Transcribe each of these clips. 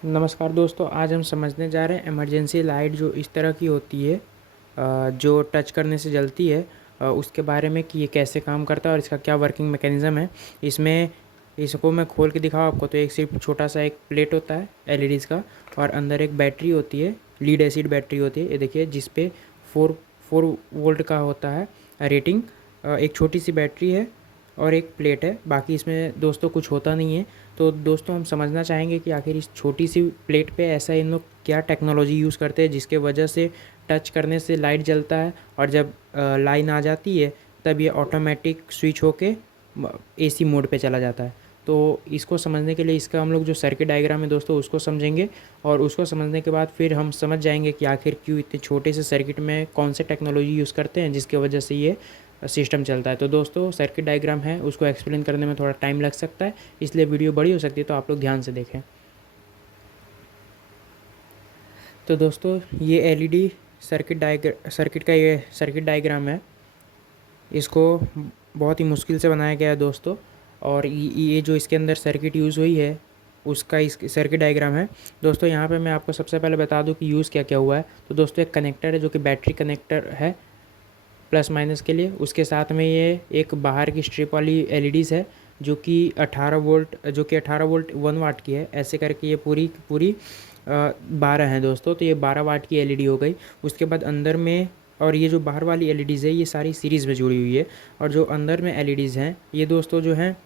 नमस्कार दोस्तों, आज हम समझने जा रहे हैं इमरजेंसी लाइट जो इस तरह की होती है, जो टच करने से जलती है, उसके बारे में कि ये कैसे काम करता है और इसका क्या वर्किंग मैकेनिज़्म है। इसमें इसको मैं खोल के दिखाऊँ आपको तो एक सिर्फ छोटा सा एक प्लेट होता है एलईडीज़ का, और अंदर एक बैटरी होती है, लीड एसिड बैटरी होती है, ये देखिए, जिस पे 4 वोल्ट का होता है रेटिंग। एक छोटी सी बैटरी है और एक प्लेट है, बाकी इसमें दोस्तों कुछ होता नहीं है। तो दोस्तों हम समझना चाहेंगे कि आखिर इस छोटी सी प्लेट पे ऐसा इन लोग क्या टेक्नोलॉजी यूज़ करते हैं जिसके वजह से टच करने से लाइट जलता है, और जब लाइन आ जाती है तब ये ऑटोमेटिक स्विच होके एसी मोड पे चला जाता है। तो इसको समझने के लिए इसका हम लोग जो सर्किट डायग्राम है दोस्तों उसको समझेंगे, और उसको समझने के बाद फिर हम समझ जाएंगे कि आखिर क्यों इतने छोटे से सर्किट में कौन से टेक्नोलॉजी यूज़ करते हैं जिसके वजह से ये सिस्टम चलता है। तो दोस्तों सर्किट डायग्राम है, उसको एक्सप्लेन करने में थोड़ा टाइम लग सकता है, इसलिए वीडियो बड़ी हो सकती है, तो आप लोग ध्यान से देखें। तो दोस्तों ये एलईडी सर्किट का ये सर्किट डायग्राम है। इसको बहुत ही मुश्किल से बनाया गया है दोस्तों, और ये जो इसके अंदर सर्किट यूज़ हुई है उसका इस सर्किट डायग्राम है। दोस्तों यहाँ पे मैं आपको सबसे पहले बता दूँ कि यूज़ क्या क्या हुआ है। तो दोस्तों एक कनेक्टर है जो कि बैटरी कनेक्टर है प्लस माइनस के लिए, उसके साथ में ये एक बाहर की स्ट्रिप वाली एलईडीज़ है जो कि 18 वोल्ट 1 वाट की है। ऐसे करके ये पूरी पूरी 12 हैं दोस्तों, तो ये 12 वाट की एलईडी हो गई। उसके बाद अंदर में, और ये जो बाहर वाली एलईडीज़ है ये सारी सीरीज़ में जुड़ी हुई है, और जो अंदर में एलईडीज़ हैं ये दोस्तों जो हैं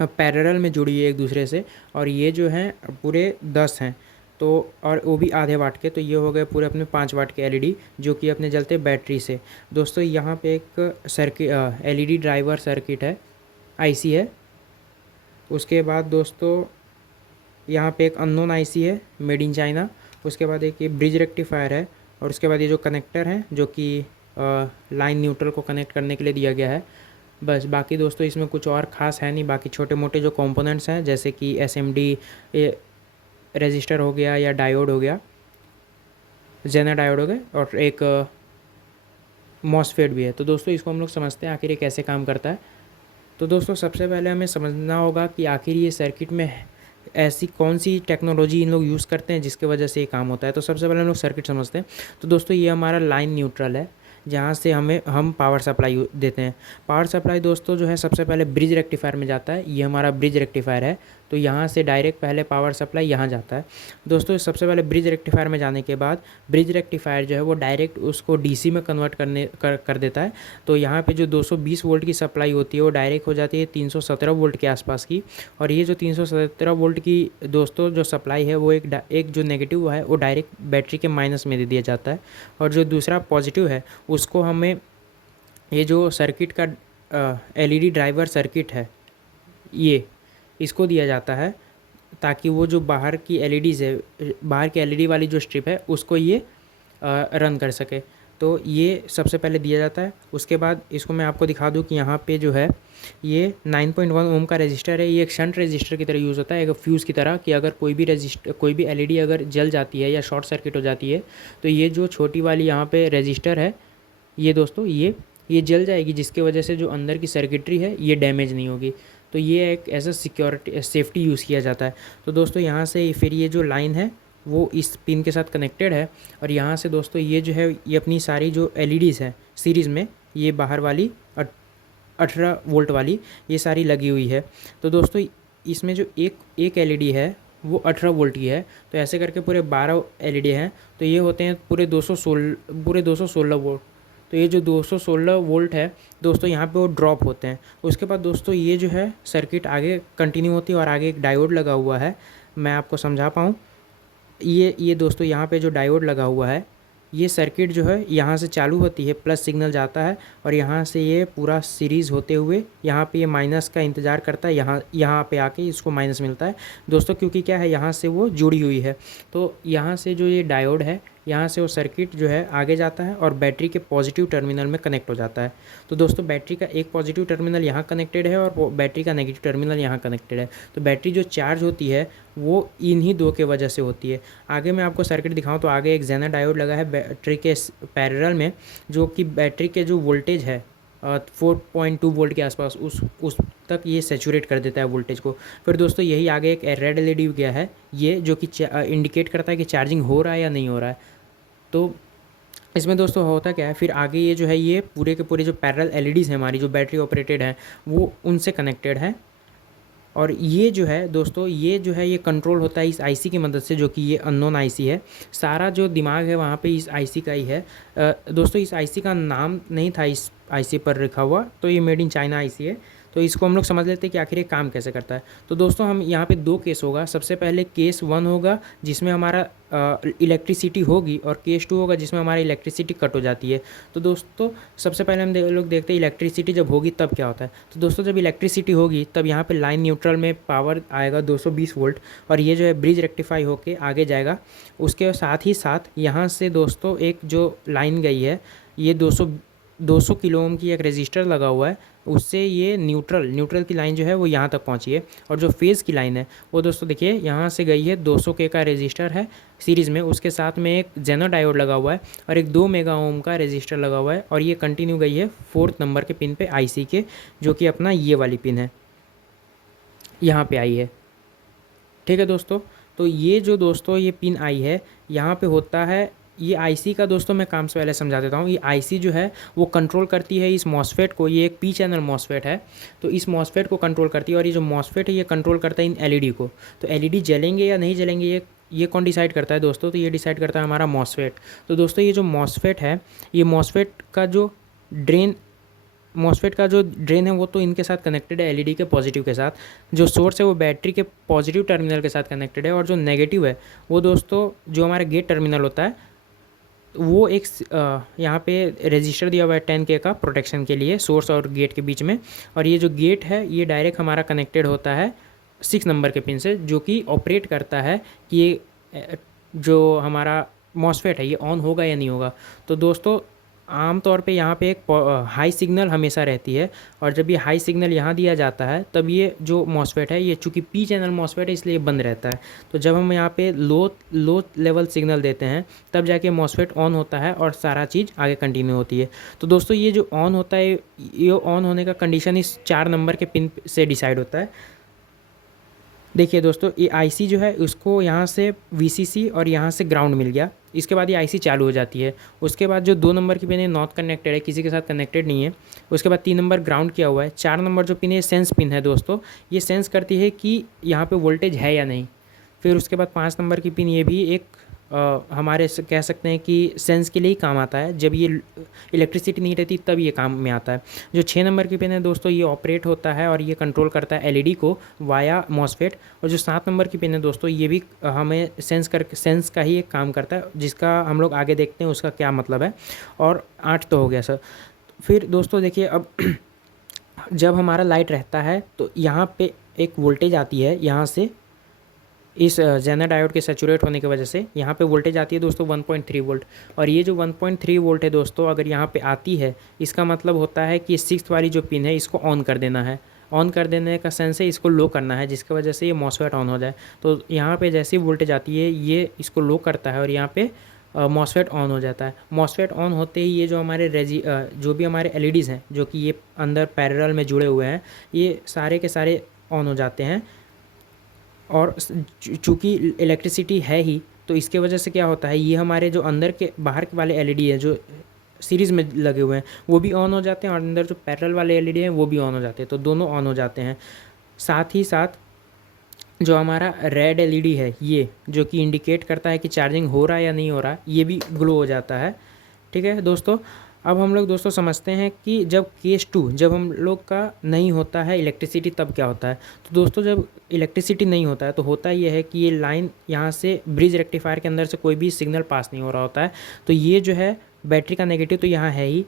पैरेलल में जुड़ी है एक दूसरे से, और ये जो हैं पूरे 10 हैं। तो और वो भी आधे वाट के, तो ये हो गए पूरे अपने 5 वाट के एलईडी जो कि अपने जलते बैटरी से। दोस्तों यहाँ पे एक एलईडी ड्राइवर सर्किट है, आईसी है। उसके बाद दोस्तों यहाँ पे एक अननोन आईसी है मेड इन चाइना। उसके बाद एक ये ब्रिज रेक्टिफायर है, और उसके बाद ये जो कनेक्टर है जो कि लाइन न्यूट्रल को कनेक्ट करने के लिए दिया गया है। बस, बाकी दोस्तों इसमें कुछ और ख़ास है नहीं। बाकी छोटे मोटे जो कंपोनेंट्स हैं जैसे कि एसएमडी रजिस्टर हो गया या डायोड हो गया, जेनर डायोड हो गए, और एक मॉसफेट भी है। तो दोस्तों इसको हम लोग समझते हैं आखिर ये कैसे काम करता है। तो दोस्तों सबसे पहले हमें समझना होगा कि आखिर ये सर्किट में ऐसी कौन सी टेक्नोलॉजी इन लोग यूज़ करते हैं जिसकी वजह से ये काम होता है। तो सबसे पहले हम लोग सर्किट समझते हैं। तो दोस्तों ये हमारा लाइन न्यूट्रल है जहाँ से हम पावर सप्लाई देते हैं। पावर सप्लाई दोस्तों जो है सबसे पहले ब्रिज रेक्टिफायर में जाता है। ये हमारा ब्रिज रेक्टिफायर है, तो यहाँ से डायरेक्ट पहले पावर सप्लाई यहाँ जाता है। दोस्तों सबसे पहले ब्रिज रेक्टिफायर में जाने के बाद ब्रिज रेक्टिफायर जो है वो डायरेक्ट उसको डीसी में कन्वर्ट कर देता है। तो यहाँ पे जो 220 वोल्ट की सप्लाई होती है वो डायरेक्ट हो जाती है 317 वोल्ट के आसपास की, और ये जो 317 वोल्ट की दोस्तों जो सप्लाई है वो एक जो नेगेटिव है वो डायरेक्ट बैटरी के माइनस में दे दिया जाता है, और जो दूसरा पॉजिटिव है उसको हमें ये जो सर्किट का एलईडी ड्राइवर सर्किट है ये इसको दिया जाता है, ताकि वो जो बाहर की एलईडीज़ है, बाहर की एलईडी वाली जो स्ट्रिप है उसको ये रन कर सके। तो ये सबसे पहले दिया जाता है। उसके बाद इसको मैं आपको दिखा दूं कि यहाँ पे जो है ये 9.1 ओम का रजिस्टर है। ये एक शंट रजिस्टर की तरह यूज़ होता है, एक फ्यूज़ की तरह, कि अगर कोई भी एलईडी अगर जल जाती है या शॉर्ट सर्किट हो जाती है तो ये जो छोटी वाली यहाँ पे रजिस्टर है ये दोस्तों ये जल जाएगी, जिसकी वजह से जो अंदर की सर्किटरी है ये डैमेज नहीं होगी। तो ये एक ऐसा सिक्योरिटी सेफ्टी यूज़ किया जाता है। तो दोस्तों यहाँ से फिर ये जो लाइन है वो इस पिन के साथ कनेक्टेड है, और यहाँ से दोस्तों ये जो है ये अपनी सारी जो एलईडीज़ है सीरीज़ में, ये बाहर वाली 18 वोल्ट वाली ये सारी लगी हुई है। तो दोस्तों इसमें जो एक एलईडी है वो 18 वोल्ट की है, तो ऐसे करके पूरे 12 एलईडी हैं, तो ये होते हैं पूरे 216 वोल्ट। तो ये जो 216 वोल्ट है दोस्तों यहाँ पे वो ड्रॉप होते हैं। उसके बाद दोस्तों ये जो है सर्किट आगे कंटिन्यू होती है, और आगे एक डायोड लगा हुआ है, मैं आपको समझा पाऊँ। ये दोस्तों यहाँ पे जो डायोड लगा हुआ है ये सर्किट जो है यहाँ से चालू होती है, प्लस सिग्नल जाता है, और यहाँ से ये पूरा सीरीज़ होते हुए यहाँ पे ये माइनस का इंतज़ार करता है, यहाँ पे आके इसको माइनस मिलता है दोस्तों, क्योंकि क्या है यहाँ से वो जुड़ी हुई है। तो यहाँ से जो ये डायोड है यहाँ से वो सर्किट जो है आगे जाता है और बैटरी के पॉजिटिव टर्मिनल में कनेक्ट हो जाता है। तो दोस्तों बैटरी का एक पॉजिटिव टर्मिनल यहाँ कनेक्टेड है और वो बैटरी का नेगेटिव टर्मिनल यहाँ कनेक्टेड है। तो बैटरी जो चार्ज होती है वो इन्हीं दो के वजह से होती है। आगे मैं आपको सर्किट दिखाऊं तो आगे एक जेनर डायोड लगा है बैटरी के पैरेलल में, जो कि बैटरी के जो वोल्टेज है 4.2 वोल्ट के आसपास उस तक ये सैचुरेट कर देता है वोल्टेज को। फिर दोस्तों यही आगे एक रेड एलईडी गया है, ये जो कि इंडिकेट करता है कि चार्जिंग हो रहा है या नहीं हो रहा है। तो इसमें दोस्तों होता क्या है, फिर आगे ये जो है ये पूरे के पूरे जो पैरेलल एलईडीज़ हैं हमारी, जो बैटरी ऑपरेटेड हैं, वो उनसे कनेक्टेड है। और ये जो है दोस्तों, ये जो है ये कंट्रोल होता है इस आईसी की मदद से, जो कि ये अननोन आईसी है। सारा जो दिमाग है वहाँ पे इस आईसी का ही है। दोस्तों इस आईसी का नाम नहीं था इस आईसी पर लिखा हुआ, तो ये मेड इन चाइना आईसी है। तो इसको हम लोग समझ लेते हैं कि आखिर ये काम कैसे करता है। तो दोस्तों हम यहाँ पे 2 केस होगा। सबसे पहले केस 1 होगा जिसमें हमारा इलेक्ट्रिसिटी होगी, और केस 2 होगा जिसमें हमारी इलेक्ट्रिसिटी कट हो जाती है। तो दोस्तों सबसे पहले हम लोग देखते हैं इलेक्ट्रिसिटी जब होगी तब क्या होता है। तो दोस्तों जब इलेक्ट्रिसिटी होगी तब यहाँ पे लाइन न्यूट्रल में पावर आएगा 220 वोल्ट, और ये जो है ब्रिज रेक्टिफाई होके आगे जाएगा। उसके साथ ही साथ यहाँ से दोस्तों एक जो लाइन गई है, ये 200 किलो ओम की एक रेजिस्टर लगा हुआ है, उससे ये न्यूट्रल की लाइन जो है वो यहाँ तक पहुँची है। और जो फेज़ की लाइन है वो दोस्तों देखिए यहाँ से गई है, 200 के का रेजिस्टर है सीरीज़ में, उसके साथ में एक जेनो डायोड लगा हुआ है और एक 2 मेगा ओम का रेजिस्टर लगा हुआ है, और ये कंटिन्यू गई है 4th नंबर के पिन पे आईसी के, जो कि अपना ये वाली पिन है, यहाँ पे आई है। ठीक है दोस्तों, तो ये जो दोस्तों ये पिन आई है यहाँ पे होता है ये आईसी का। दोस्तों मैं काम से पहले समझा देता हूँ, ये आईसी जो है वो कंट्रोल करती है इस मॉसफेट को। ये एक पी चैनल मॉसफेट है, तो इस मॉसफेट को कंट्रोल करती है, और ये जो मॉसफेट है ये कंट्रोल करता है इन एलईडी को। तो एलईडी जलेंगे या नहीं जलेंगे ये कौन डिसाइड करता है दोस्तों? तो ये डिसाइड करता है हमारा मॉसफेट। तो दोस्तों ये जो मॉसफेट है, ये मॉसफेट का जो ड्रेन है वो तो इनके साथ कनेक्टेड है, एलईडी के पॉजिटिव के साथ। जो सोर्स है वो बैटरी के पॉजिटिव टर्मिनल के साथ कनेक्टेड है, और जो नेगेटिव है वो दोस्तों जो हमारा गेट टर्मिनल होता है वो एक यहाँ पे रजिस्टर दिया हुआ है 10K का प्रोटेक्शन के लिए सोर्स और गेट के बीच में। और ये जो गेट है ये डायरेक्ट हमारा कनेक्टेड होता है 6 नंबर के पिन से, जो कि ऑपरेट करता है कि ये जो हमारा मॉसफेट है ये ऑन होगा या नहीं होगा। तो दोस्तों आमतौर पे यहाँ पे एक हाई सिग्नल हमेशा रहती है, और जब ये हाई सिग्नल यहाँ दिया जाता है तब ये जो मॉसफेट है ये चूँकि पी चैनल मॉसफेट है इसलिए बंद रहता है। तो जब हम यहाँ पे लो लेवल सिग्नल देते हैं तब जाके मॉसफेट ऑन होता है और सारा चीज़ आगे कंटिन्यू होती है। तो दोस्तों ये जो ऑन होता है, ये ऑन होने का कंडीशन इस 4 नंबर के पिन से डिसाइड होता है। देखिए दोस्तों ये आईसी जो है उसको यहाँ से वीसीसी और यहाँ से ग्राउंड मिल गया, इसके बाद ये आईसी चालू हो जाती है। उसके बाद जो 2 नंबर की पिन है नॉट कनेक्टेड है, किसी के साथ कनेक्टेड नहीं है। उसके बाद 3 नंबर ग्राउंड किया हुआ है। 4 नंबर जो पिन है सेंस पिन है दोस्तों, ये सेंस करती है कि यहाँ पे वोल्टेज है या नहीं। फिर उसके बाद 5 नंबर की पिन, ये भी एक हमारे कह सकते हैं कि सेंस के लिए ही काम आता है। जब ये इलेक्ट्रिसिटी नहीं रहती तब ये काम में आता है। जो 6 नंबर की पिन है दोस्तों ये ऑपरेट होता है और ये कंट्रोल करता है एलईडी को वाया मॉसफेट। और जो 7 नंबर की पिन है दोस्तों ये भी हमें सेंस का ही एक काम करता है, जिसका हम लोग आगे देखते हैं उसका क्या मतलब है। और 8 तो हो गया सर। फिर दोस्तों देखिए अब जब हमारा लाइट रहता है तो यहाँ पे एक वोल्टेज आती है, यहाँ से इस जेनर डायोड के सैचुरेट होने की वजह से यहाँ पे वोल्टेज आती है दोस्तों 1.3 वोल्ट। और ये जो 1.3 वोल्ट है दोस्तों अगर यहाँ पे आती है, इसका मतलब होता है कि 6th वाली जो पिन है इसको ऑन कर देना है। ऑन कर देने का सेंस है इसको लो करना है, जिसकी वजह से ये मॉसफेट ऑन हो जाए। तो यहाँ पे जैसे ही वोल्टेज आती है ये इसको लो करता है और यहाँ पे मॉसफेट ऑन हो जाता है। मॉसफेट ऑन होते ही ये जो हमारे जो भी हमारे एलईडीज़ हैं जो कि ये अंदर पैरेलल में जुड़े हुए हैं, ये सारे के सारे ऑन हो जाते हैं। और चूँकि इलेक्ट्रिसिटी है ही तो इसके वजह से क्या होता है, ये हमारे जो अंदर के बाहर के वाले एलईडी है जो सीरीज़ में लगे हुए हैं वो भी ऑन हो जाते हैं, और अंदर जो पैरेलल वाले एलईडी हैं वो भी ऑन हो जाते हैं। तो दोनों ऑन हो जाते हैं। साथ ही साथ जो हमारा रेड एलईडी है ये जो कि इंडिकेट करता है कि चार्जिंग हो रहा है या नहीं हो रहा, ये भी ग्लो हो जाता है। ठीक है दोस्तों, अब हम लोग दोस्तों समझते हैं कि जब केस 2 जब हम लोग का नहीं होता है इलेक्ट्रिसिटी तब क्या होता है। तो दोस्तों जब इलेक्ट्रिसिटी नहीं होता है तो होता ये है कि ये लाइन यहाँ से ब्रिज रेक्टिफायर के अंदर से कोई भी सिग्नल पास नहीं हो रहा होता है। तो ये जो है बैटरी का नेगेटिव तो यहाँ है ही,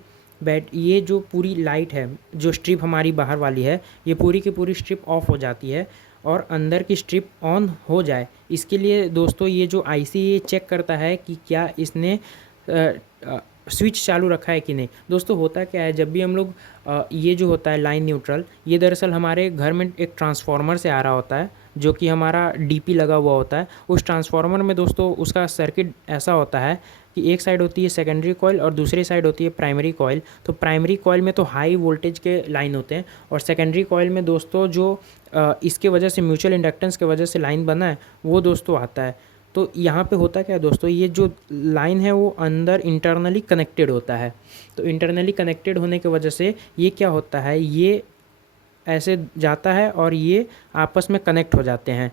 ये जो पूरी लाइट है जो स्ट्रिप हमारी बाहर वाली है ये पूरी की पूरी स्ट्रिप ऑफ हो जाती है और अंदर की स्ट्रिप ऑन हो जाए। इसके लिए दोस्तों ये जो आईसी ये चेक करता है कि क्या इसने स्विच चालू रखा है कि नहीं। दोस्तों होता क्या है, जब भी हम लोग ये जो होता है लाइन न्यूट्रल, ये दरअसल हमारे घर में एक ट्रांसफार्मर से आ रहा होता है। जो कि हमारा डीपी लगा हुआ होता है। उस ट्रांसफार्मर में दोस्तों उसका सर्किट ऐसा होता है कि एक साइड होती है सेकेंडरी कॉइल और दूसरी साइड होती है प्राइमरी कॉइल। तो प्राइमरी कॉइल में तो हाई वोल्टेज के लाइन होते हैं और सेकेंडरी कॉइल में दोस्तों जो इसके वजह से म्यूचुअल इंडक्टेंस के वजह से लाइन बना है वो दोस्तों आता है। तो यहाँ पे होता क्या है दोस्तों, ये जो लाइन है वो अंदर इंटरनली कनेक्टेड होता है। तो इंटरनली कनेक्टेड होने की वजह से ये क्या होता है, ये ऐसे जाता है और ये आपस में कनेक्ट हो जाते हैं।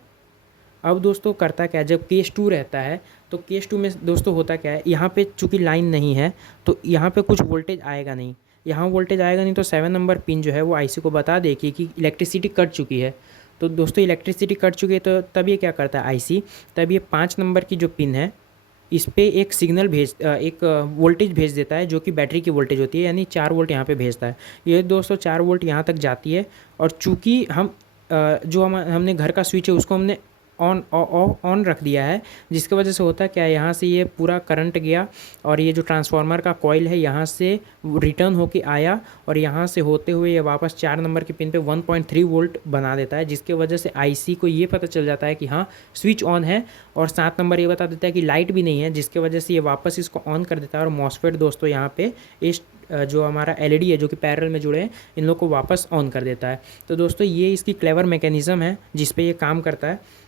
अब दोस्तों करता क्या है, जब केस 2 रहता है तो केस 2 में दोस्तों होता क्या है, यहाँ पे चूँकि लाइन नहीं है तो यहाँ पे कुछ वोल्टेज आएगा नहीं, यहाँ वोल्टेज आएगा नहीं तो 7 नंबर पिन जो है वो आईसी को बता देगी कि इलेक्ट्रिसिटी कट चुकी है। तो दोस्तों इलेक्ट्रिसिटी कट चुकी है तो तब ये क्या करता है आईसी, तब ये 5 नंबर की जो पिन है इस पे एक सिग्नल एक वोल्टेज भेज देता है जो कि बैटरी की वोल्टेज होती है, यानी 4 वोल्ट यहाँ पे भेजता है। ये दोस्तों 4 वोल्ट यहाँ तक जाती है और चूँकि जो हमने घर का स्विच है उसको हमने ऑन रख दिया है, जिसकी वजह से होता क्या है, यहाँ से ये पूरा करंट गया और ये जो ट्रांसफार्मर का कॉइल है यहाँ से रिटर्न होके आया और यहाँ से होते हुए ये वापस 4 नंबर के पिन पे 1.3 वोल्ट बना देता है, जिसके वजह से आईसी को ये पता चल जाता है कि हाँ स्विच ऑन है। और 7 नंबर ये बता देता है कि लाइट भी नहीं है, जिसके वजह से ये वापस इसको ऑन कर देता है और मॉसफेट दोस्तों यहाँ पे इस जो हमारा एलईडी है जो कि पैरेलल में जुड़े हैं इन लोग को वापस ऑन कर देता है। तो दोस्तों ये इसकी क्लेवर मैकेनिज़्म है जिस पे ये काम करता है।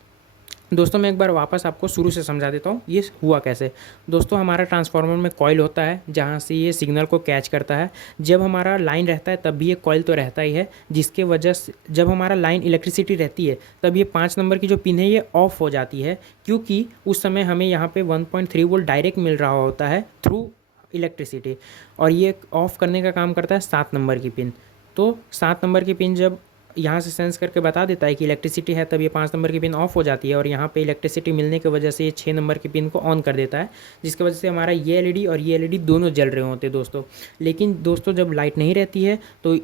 दोस्तों मैं एक बार वापस आपको शुरू से समझा देता हूँ ये हुआ कैसे। दोस्तों हमारा ट्रांसफार्मर में कॉइल होता है जहाँ से ये सिग्नल को कैच करता है। जब हमारा लाइन रहता है तब भी ये कॉइल तो रहता ही है, जिसके वजह से जब हमारा लाइन इलेक्ट्रिसिटी रहती है तब ये 5 नंबर की जो पिन है ये ऑफ हो जाती है, क्योंकि उस समय हमें यहाँ पे 1.3 वोल्ट डायरेक्ट मिल रहा होता है थ्रू इलेक्ट्रिसिटी, और ये ऑफ़ करने का काम करता है 7 नंबर की पिन। तो 7 नंबर की पिन जब यहाँ से सेंस करके बता देता है कि इलेक्ट्रिसिटी है, तब ये 5 नंबर की पिन ऑफ हो जाती है और यहाँ पे इलेक्ट्रिसिटी मिलने की वजह से ये 6 नंबर की पिन को ऑन कर देता है, जिसकी वजह से हमारा ये एलईडी और ये एलईडी दोनों जल रहे होते हैं दोस्तों। लेकिन दोस्तों जब लाइट नहीं रहती है तो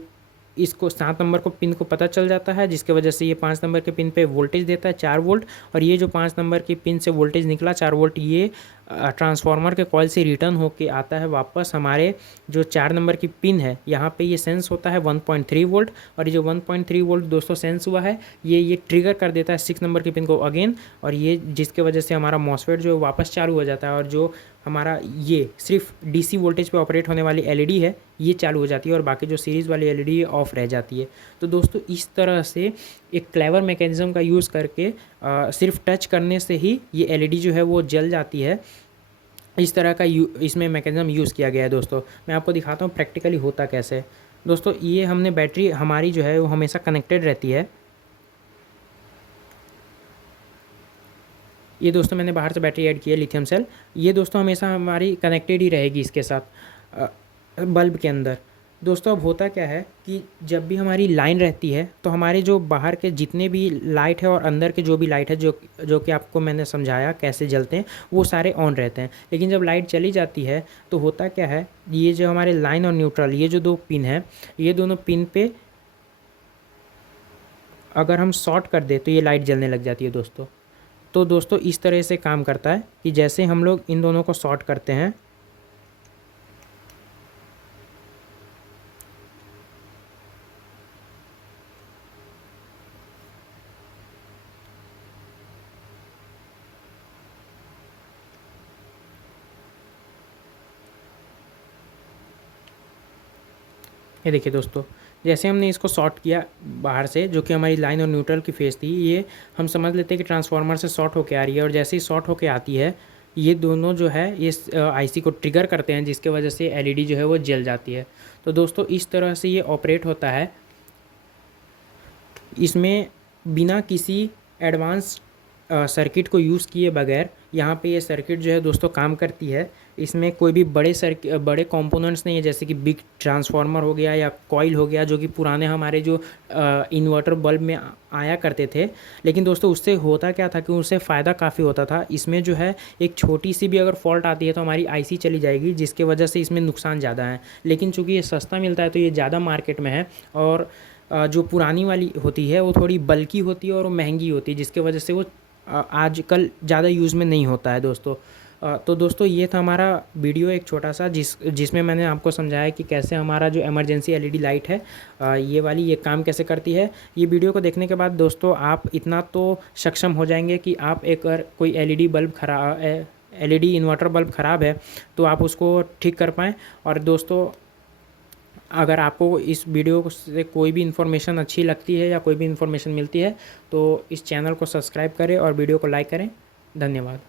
इसको 7 नंबर को पिन को पता चल जाता है, जिसकी वजह से ये 5 नंबर के पिन पे वोल्टेज देता है 4 वोल्ट, और ये जो 5 नंबर की पिन से वोल्टेज निकला 4 वोल्ट ये ट्रांसफार्मर के कॉइल से रिटर्न होके आता है वापस हमारे जो 4 नंबर की पिन है यहाँ पे ये सेंस होता है 1.3 वोल्ट, और ये जो 1.3 वोल्ट दोस्तों सेंस हुआ है ये ट्रिगर कर देता है 6 नंबर की पिन को अगेन, और ये जिसके वजह से हमारा मॉसफेट जो है वापस चालू हो जाता है और जो हमारा ये सिर्फ डीसी वोल्टेज पे ऑपरेट होने वाली एलईडी है ये चालू हो जाती है और बाकी जो सीरीज़ वाली एलईडी है ऑफ रह जाती है। तो दोस्तों इस तरह से एक क्लेवर मैकेनिज़्म का यूज़ करके सिर्फ टच करने से ही ये एलईडी जो है वो जल जाती है। इस तरह का इसमें मैकेनिज़्म यूज़ किया गया है। दोस्तों मैं आपको दिखाता हूँ प्रैक्टिकली होता कैसे है। दोस्तों ये हमने बैटरी हमारी जो है वो हमेशा कनेक्टेड रहती है। ये दोस्तों मैंने बाहर से बैटरी ऐड की है लिथियम सेल, ये दोस्तों हमेशा हमारी कनेक्टेड ही रहेगी इसके साथ बल्ब के अंदर। दोस्तों अब होता क्या है कि जब भी हमारी लाइन रहती है तो हमारे जो बाहर के जितने भी लाइट है और अंदर के जो भी लाइट है जो कि आपको मैंने समझाया कैसे जलते हैं वो सारे ऑन रहते हैं। लेकिन जब लाइट चली जाती है तो होता क्या है, ये जो हमारे लाइन और न्यूट्रल ये जो 2 पिन है ये दोनों पिन पे अगर हम शॉर्ट कर दें तो ये लाइट जलने लग जाती है दोस्तों। तो दोस्तों इस तरह से काम करता है कि जैसे हम लोग इन दोनों को शॉर्ट करते हैं ये देखिए दोस्तों, जैसे हमने इसको शॉर्ट किया बाहर से जो कि हमारी लाइन और न्यूट्रल की फेस थी, ये हम समझ लेते हैं कि ट्रांसफार्मर से शॉर्ट होके आ रही है, और जैसे ही शॉर्ट होके आती है ये दोनों जो है ये आईसी को ट्रिगर करते हैं, जिसके वजह से एलईडी जो है वो जल जाती है। तो दोस्तों इस तरह से ये ऑपरेट होता है। इसमें बिना किसी एडवांस सर्किट को यूज़ किए बगैर यहाँ पे ये सर्किट जो है दोस्तों काम करती है। इसमें कोई भी बड़े कंपोनेंट्स नहीं है, जैसे कि बिग ट्रांसफार्मर हो गया या कॉइल हो गया जो कि पुराने हमारे जो इन्वर्टर बल्ब में आया करते थे। लेकिन दोस्तों उससे होता क्या था कि उससे फ़ायदा काफ़ी होता था। इसमें जो है एक छोटी सी भी अगर फॉल्ट आती है तो हमारी आईसी चली जाएगी, जिसके वजह से इसमें नुकसान ज़्यादा है। लेकिन चूँकि ये सस्ता मिलता है तो ये ज़्यादा मार्केट में है, और जो पुरानी वाली होती है वो थोड़ी बल्की होती है और वो महंगी होती है, जिसके वजह से वो आजकल ज़्यादा यूज़ में नहीं होता है दोस्तों। तो दोस्तों ये था हमारा वीडियो एक छोटा सा जिसमें मैंने आपको समझाया कि कैसे हमारा जो इमरजेंसी एलईडी लाइट है ये वाली ये काम कैसे करती है। ये वीडियो को देखने के बाद दोस्तों आप इतना तो सक्षम हो जाएंगे कि आप एक अगर कोई एलईडी बल्ब खराब एलईडी इन्वर्टर बल्ब ख़राब है तो आप उसको ठीक कर पाएँ। और दोस्तों अगर आपको इस वीडियो से कोई भी इन्फॉर्मेशन अच्छी लगती है या कोई भी इन्फॉर्मेशन मिलती है तो इस चैनल को सब्सक्राइब करें और वीडियो को लाइक करें। धन्यवाद।